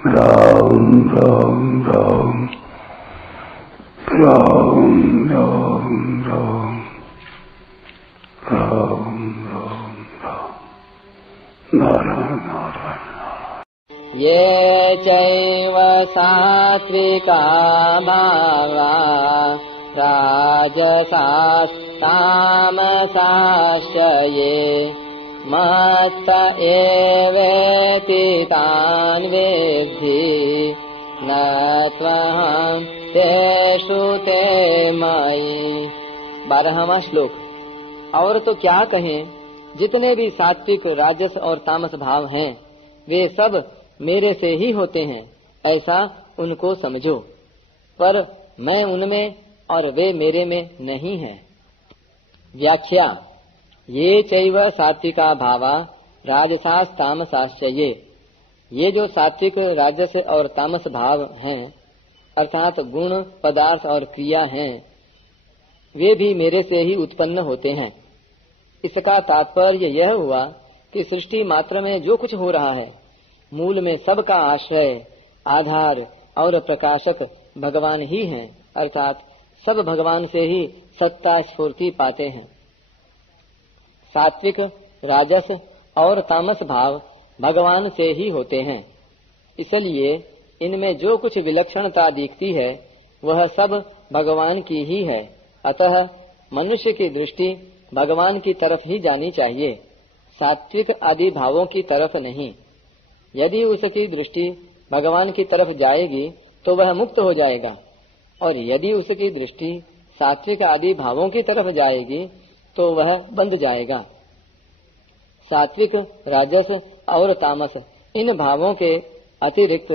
राम राम राम राम राम राम राम राम राम नारायण नारायण। ये चैव सात्विका भावा राजसास्तामसाश्च ये मत्त एवेति तान् विद्धि न त्वहं तेषु ते मयि। 12वां श्लोक। और तो क्या कहें, जितने भी सात्विक राजस और तामस भाव हैं वे सब मेरे से ही होते हैं, ऐसा उनको समझो। पर मैं उनमें और वे मेरे में नहीं हैं। व्याख्या। ये चैव सात्विका भावा राजसास तामसाश्च ये जो सात्विक राजस और तामस भाव हैं अर्थात गुण पदार्थ और क्रिया हैं वे भी मेरे से ही उत्पन्न होते हैं। इसका तात्पर्य यह हुआ कि सृष्टि मात्र में जो कुछ हो रहा है मूल में सबका आश्रय आधार और प्रकाशक भगवान ही हैं, अर्थात सब भगवान से ही सत्ता स्फूर्ति पाते हैं। सात्विक राजस और तामस भाव भगवान से ही होते हैं, इसलिए इनमें जो कुछ विलक्षणता दिखती है वह सब भगवान की ही है। अतः मनुष्य की दृष्टि भगवान की तरफ ही जानी चाहिए, सात्विक आदि भावों की तरफ नहीं। यदि उसकी दृष्टि भगवान की तरफ जाएगी तो वह मुक्त हो जाएगा, और यदि उसकी दृष्टि सात्विक आदि भावों की तरफ जाएगी तो वह बंध जाएगा। सात्विक राजस और तामस इन भावों के अतिरिक्त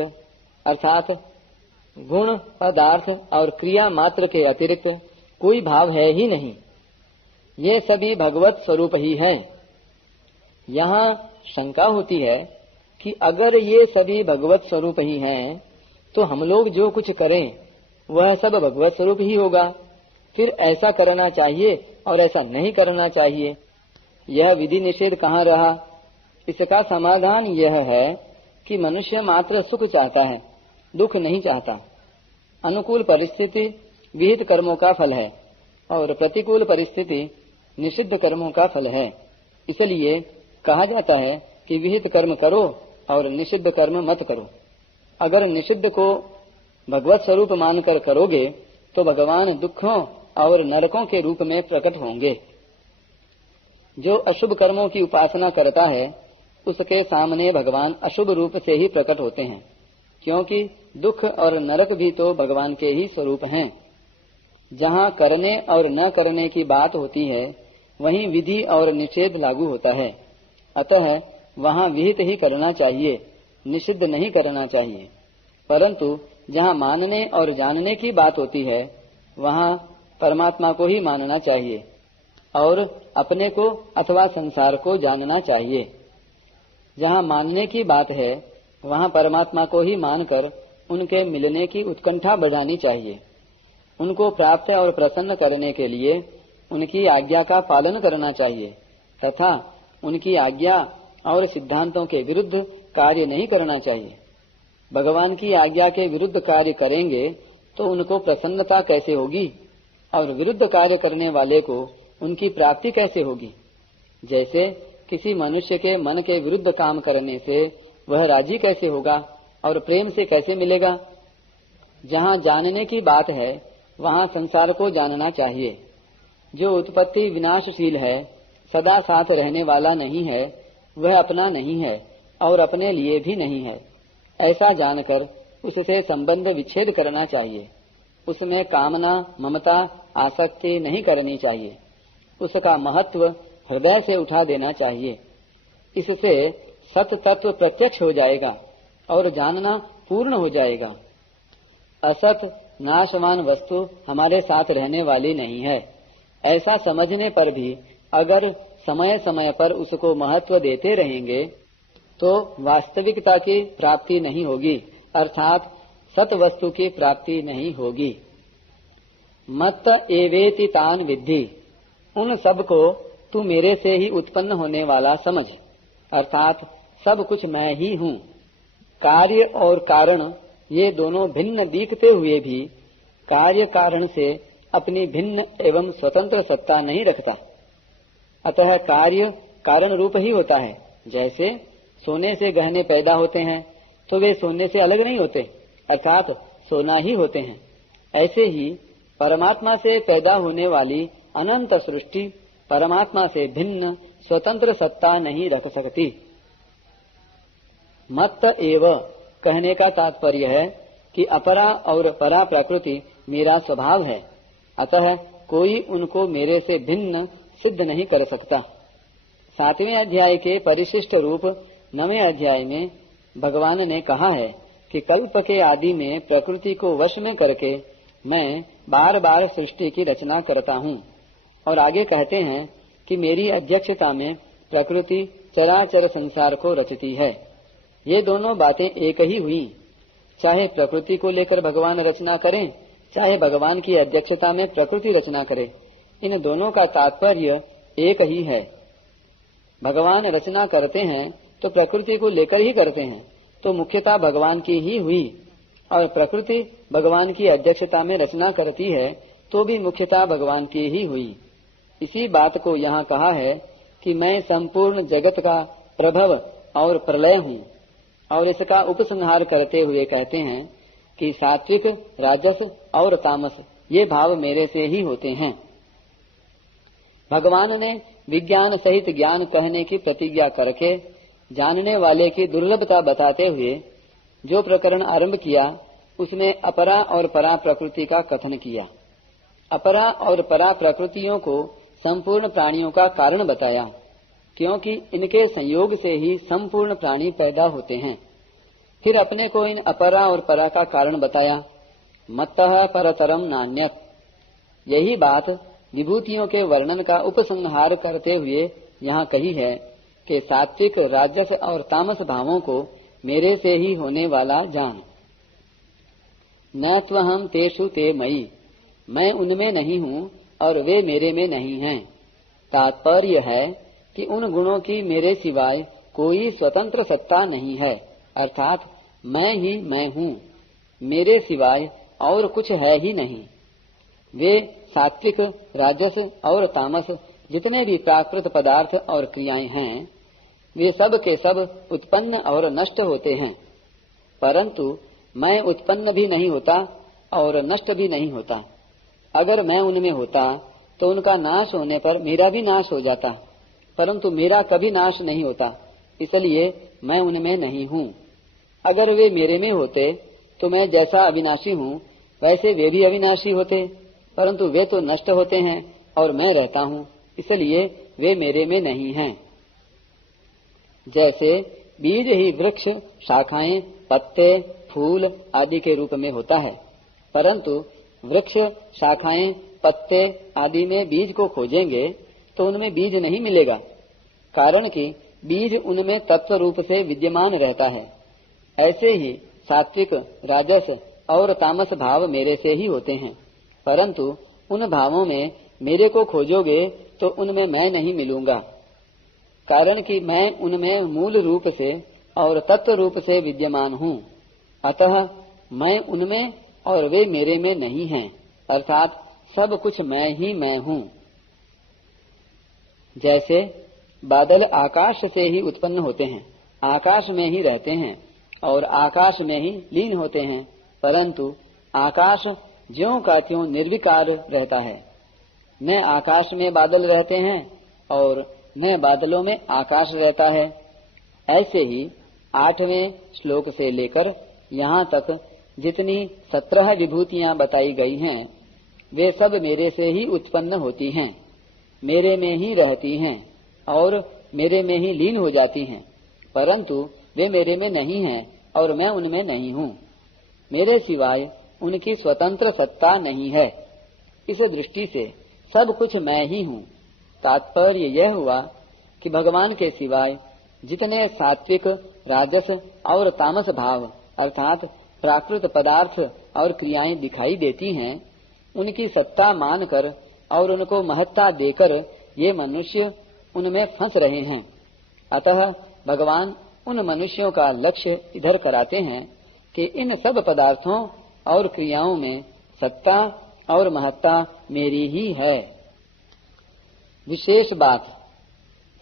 अर्थात गुण पदार्थ और क्रिया मात्र के अतिरिक्त कोई भाव है ही नहीं। ये सभी भगवत स्वरूप ही हैं। यहाँ शंका होती है कि अगर ये सभी भगवत स्वरूप ही हैं तो हम लोग जो कुछ करें वह सब भगवत स्वरूप ही होगा, फिर ऐसा करना चाहिए और ऐसा नहीं करना चाहिए, यह विधि निषेध कहाँ रहा। इसका समाधान यह है कि मनुष्य मात्र सुख चाहता है, दुख नहीं चाहता। अनुकूल परिस्थिति विहित कर्मों का फल है और प्रतिकूल परिस्थिति निषिद्ध कर्मों का फल है। इसलिए कहा जाता है कि विहित कर्म करो और निषिद्ध कर्म मत करो। अगर निषिद्ध को भगवत स्वरूप मानकर करोगे तो भगवान दुखों और नरकों के रूप में प्रकट होंगे। जो अशुभ कर्मों की उपासना करता है उसके सामने भगवान अशुभ रूप से ही प्रकट होते हैं, क्योंकि दुख और नरक भी तो भगवान के ही स्वरूप हैं। जहाँ करने और न करने की बात होती है वहीं विधि और निषेध लागू होता है। अतः वहाँ विहित ही करना चाहिए, निषिद्ध नहीं करना चाहिए। परंतु जहाँ मानने और जानने की बात होती है वहाँ परमात्मा को ही मानना चाहिए और अपने को अथवा संसार को जानना चाहिए। जहाँ मानने की बात है वहाँ परमात्मा को ही मानकर उनके मिलने की उत्कंठा बढ़ानी चाहिए। उनको प्राप्त और प्रसन्न करने के लिए उनकी आज्ञा का पालन करना चाहिए तथा उनकी आज्ञा और सिद्धांतों के विरुद्ध कार्य नहीं करना चाहिए। भगवान की आज्ञा के विरुद्ध कार्य करेंगे तो उनको प्रसन्नता कैसे होगी और विरुद्ध कार्य करने वाले को उनकी प्राप्ति कैसे होगी। जैसे किसी मनुष्य के मन के विरुद्ध काम करने से वह राजी कैसे होगा और प्रेम से कैसे मिलेगा। जहाँ जानने की बात है वहाँ संसार को जानना चाहिए। जो उत्पत्ति विनाशशील है, सदा साथ रहने वाला नहीं है, वह अपना नहीं है और अपने लिए भी नहीं है, ऐसा जानकर उससे संबंध विच्छेद करना चाहिए। उसमें कामना ममता आसक्ति नहीं करनी चाहिए। उसका महत्व हृदय से उठा देना चाहिए। इससे सत तत्व प्रत्यक्ष हो जाएगा और जानना पूर्ण हो जाएगा। असत नाशवान वस्तु हमारे साथ रहने वाली नहीं है, ऐसा समझने पर भी अगर समय समय पर उसको महत्व देते रहेंगे तो वास्तविकता की प्राप्ति नहीं होगी, अर्थात सत वस्तु की प्राप्ति नहीं होगी। मत्त एवेति तान विद्धि, उन सब को तू मेरे से ही उत्पन्न होने वाला समझ, अर्थात सब कुछ मैं ही हूँ। कार्य और कारण ये दोनों भिन्न दिखते हुए भी कार्य कारण से अपनी भिन्न एवं स्वतंत्र सत्ता नहीं रखता। अतः कार्य कारण रूप ही होता है। जैसे सोने से गहने पैदा होते हैं तो वे सोने से अलग नहीं होते, अर्थात सोना ही होते हैं। ऐसे ही परमात्मा से पैदा होने वाली अनंत सृष्टि परमात्मा से भिन्न स्वतंत्र सत्ता नहीं रख सकती। मत्त एव कहने का तात्पर्य है कि अपरा और परा प्रकृति मेरा स्वभाव है, अतः कोई उनको मेरे से भिन्न सिद्ध नहीं कर सकता। 7वें अध्याय के परिशिष्ट रूप 9वें अध्याय में भगवान ने कहा है कि कल्प के आदि में प्रकृति को वश में करके मैं बार बार सृष्टि की रचना करता हूँ। और आगे कहते हैं कि मेरी अध्यक्षता में प्रकृति चराचर संसार को रचती है। ये दोनों बातें एक ही हुई। चाहे प्रकृति को लेकर भगवान रचना करें, चाहे भगवान की अध्यक्षता में प्रकृति रचना करे, इन दोनों का तात्पर्य एक ही है। भगवान रचना करते हैं तो प्रकृति को लेकर ही करते हैं, तो मुख्यता भगवान की ही हुई। और प्रकृति भगवान की अध्यक्षता में रचना करती है तो भी मुख्यता भगवान की ही हुई। इसी बात को यहाँ कहा है कि मैं संपूर्ण जगत का प्रभव और प्रलय हूँ। और इसका उपसंहार करते हुए कहते हैं कि सात्विक, राजस और तामस ये भाव मेरे से ही होते हैं। भगवान ने विज्ञान सहित ज्ञान कहने की प्रतिज्ञा करके जानने वाले की दुर्लभता बताते हुए जो प्रकरण आरंभ किया उसमें अपरा और परा प्रकृति का कथन किया। अपरा और परा प्रकृतियों को संपूर्ण प्राणियों का कारण बताया, क्योंकि इनके संयोग से ही संपूर्ण प्राणी पैदा होते हैं। फिर अपने को इन अपरा और परा का कारण बताया, मत्तः परतरम नान्यत्। यही बात विभूतियों के वर्णन का उपसंहार करते हुए यहाँ कही है कि सात्विक, राजस और तामस भावों को मेरे से ही होने वाला जान। न त्वहम तेषु ते मयि, मैं उनमें नहीं हूँ और वे मेरे में नहीं हैं। तात्पर्य है कि उन गुणों की मेरे सिवाय कोई स्वतंत्र सत्ता नहीं है, अर्थात मैं ही मैं हूँ, मेरे सिवाय और कुछ है ही नहीं। वे सात्विक, राजस और तामस जितने भी प्राकृत पदार्थ और क्रियाएं हैं वे सब के सब उत्पन्न और नष्ट होते हैं, परंतु मैं उत्पन्न भी नहीं होता और नष्ट भी नहीं होता। अगर मैं उनमें होता तो उनका नाश होने पर मेरा भी नाश हो जाता, परंतु मेरा कभी नाश नहीं होता, इसलिए मैं उनमें नहीं हूँ। अगर वे मेरे में होते तो मैं जैसा अविनाशी हूँ वैसे वे भी अविनाशी होते, परंतु वे तो नष्ट होते हैं और मैं रहता हूँ, इसलिए वे मेरे में नहीं हैं। जैसे बीज ही वृक्ष, शाखाएं, पत्ते, फूल आदि के रूप में होता है, परंतु वृक्ष, शाखाएं, पत्ते आदि में बीज को खोजेंगे तो उनमें बीज नहीं मिलेगा, कारण कि बीज उनमें तत्व रूप से विद्यमान रहता है। ऐसे ही सात्विक, राजस और तामस भाव मेरे से ही होते हैं, परंतु उन भावों में मेरे को खोजोगे तो उनमें मैं नहीं मिलूंगा, कारण कि मैं उनमें मूल रूप से और तत्व रूप से विद्यमान हूँ। अतः मैं उनमें और वे मेरे में नहीं हैं, अर्थात सब कुछ मैं ही मैं हूँ। जैसे बादल आकाश से ही उत्पन्न होते हैं, आकाश में ही रहते हैं और आकाश में ही लीन होते हैं, परंतु आकाश ज्यों का त्यों निर्विकार रहता है। न आकाश में बादल रहते हैं और न बादलों में आकाश रहता है। ऐसे ही 8वें श्लोक से लेकर यहाँ तक जितनी 17 विभूतियाँ बताई गई हैं वे सब मेरे से ही उत्पन्न होती हैं, मेरे में ही रहती हैं और मेरे में ही लीन हो जाती हैं, परंतु वे मेरे में नहीं हैं और मैं उनमें नहीं हूँ। मेरे सिवाय उनकी स्वतंत्र सत्ता नहीं है। इस दृष्टि से सब कुछ मैं ही हूँ। तात्पर्य यह हुआ कि भगवान के सिवाय जितने सात्विक, राजस और तामस भाव अर्थात प्राकृत पदार्थ और क्रियाएं दिखाई देती हैं, उनकी सत्ता मानकर और उनको महत्ता देकर ये मनुष्य उनमें फंस रहे हैं। अतः भगवान उन मनुष्यों का लक्ष्य इधर कराते हैं कि इन सब पदार्थों और क्रियाओं में सत्ता और महत्ता मेरी ही है। विशेष बात,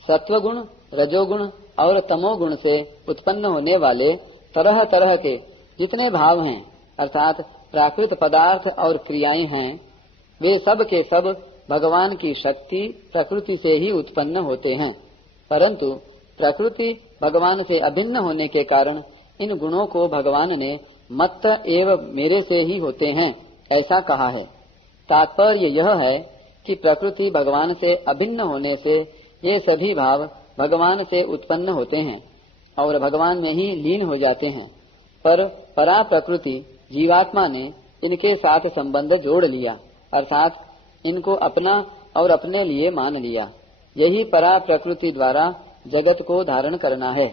सत्वगुण, रजोगुण और तमोगुण से उत्पन्न होने वाले तरह तरह के जितने भाव हैं, अर्थात प्राकृत पदार्थ और क्रियाएं हैं, वे सब के सब भगवान की शक्ति प्रकृति से ही उत्पन्न होते हैं। परंतु प्रकृति भगवान से अभिन्न होने के कारण इन गुणों को भगवान ने मत्त एव मेरे से ही होते हैं ऐसा कहा है। तात्पर्य यह है कि प्रकृति भगवान से अभिन्न होने से ये सभी भाव भगवान से उत्पन्न होते हैं और भगवान में ही लीन हो जाते हैं, पर परा प्रकृति जीवात्मा ने इनके साथ संबंध जोड़ लिया, अर्थात इनको अपना और अपने लिए मान लिया। यही परा प्रकृति द्वारा जगत को धारण करना है।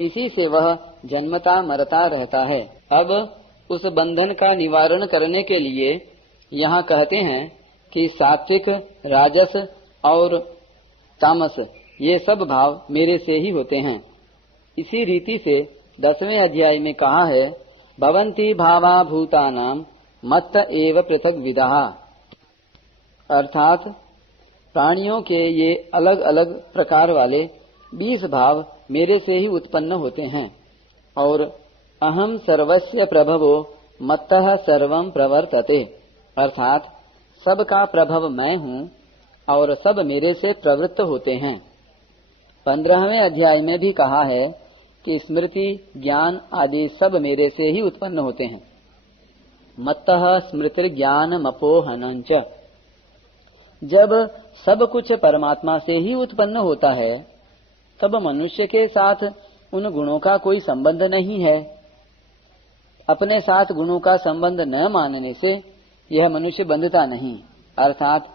इसी से वह जन्मता मरता रहता है। अब उस बंधन का निवारण करने के लिए यहाँ कहते हैं कि सात्विक, राजस और तामस ये सब भाव मेरे से ही होते हैं। इसी रीति से 10वें अध्याय में कहा है, भवन्ति भावा भूतानाम मत्त एव पृथक विदाः, अर्थात प्राणियों के ये अलग अलग प्रकार वाले 20 भाव मेरे से ही उत्पन्न होते हैं और अहम सर्वस्य प्रभवो मत्तः सर्वं प्रवर्तते, अर्थात सबका प्रभव मैं हूँ और सब मेरे से प्रवृत्त होते हैं। 15वें अध्याय में भी कहा है कि स्मृति, ज्ञान आदि सब मेरे से ही उत्पन्न होते हैं। मत्तः स्मृतिर्ज्ञानमपोहनञ्च, जब सब कुछ परमात्मा से ही उत्पन्न होता है तब मनुष्य के साथ उन गुणों का कोई संबंध नहीं है। अपने साथ गुणों का संबंध न मानने से यह मनुष्य बंधता नहीं, अर्थात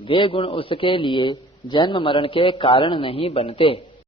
वे गुण उसके लिए जन्म मरण के कारण नहीं बनते।